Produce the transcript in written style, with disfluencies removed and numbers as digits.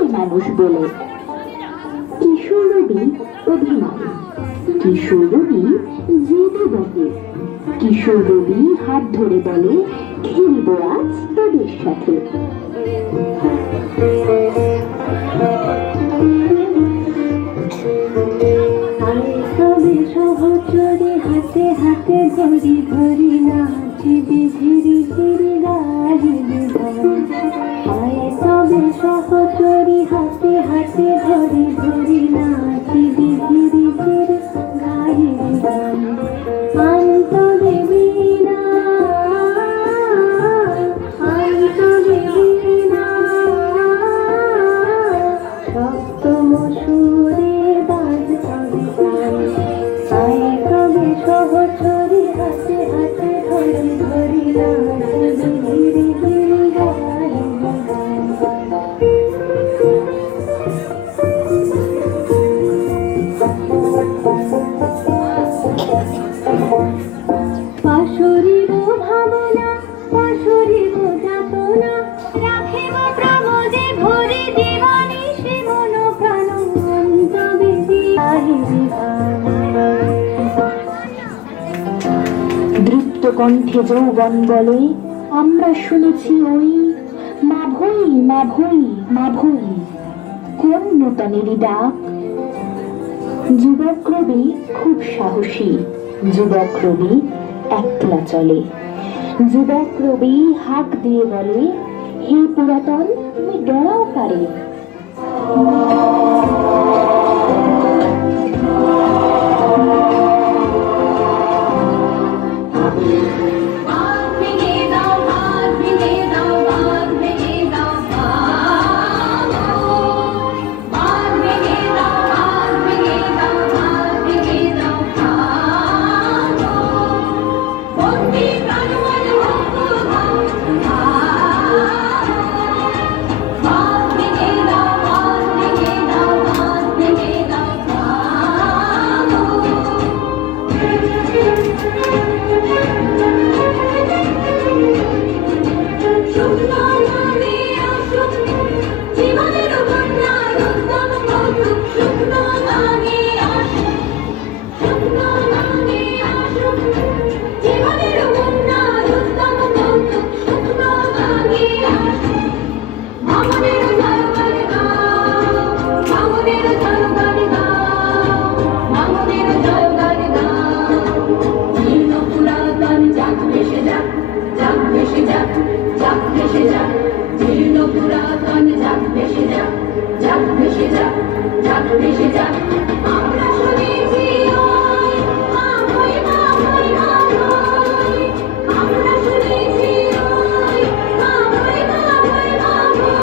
ছেলে মানুষ বলে। কিশোর রবি অভিমান, কিশোর রবি জেদে বকে, কিশোর রবি হাত ধরে বলে খেলবো আজ তোদের সাথে। সহচরে হাতে হাতে ধরি ধরি নাচিবি ধীরে ধীরে গাহিবি গান। আয় তবে সহচরে হাতে হাতে ধরি ধরি নাচিবি ধীরে ধীরে গাহিবি গান। আন্ত দেবী না, আন্ত দেবী না, সপ্তম সুরে বাজবে গান। আয় তবে সহচরে হাতে হাতে ধরি ধরি নাচিবি ধীরে ধীরে গাহিবি গান। পাশরিব ভাবনা, পাশরিব যাতনা, রাখিব প্রমোদে ভরে দিবানিশি মন প্রাণ। তবে গাহিবি গান। দৃপ্ত কণ্ঠে যৌবন বলে, আমরা শুনেছি ওই মাভই মাভই মাভই, কোন নূতনেরই ডাক। যুবক রবি খুব সাহসী, যুবক রবি একলা চলে। যুবক রবি হাঁক দিয়ে বলে, হে পুরাতন তুমি ডরাও কারে।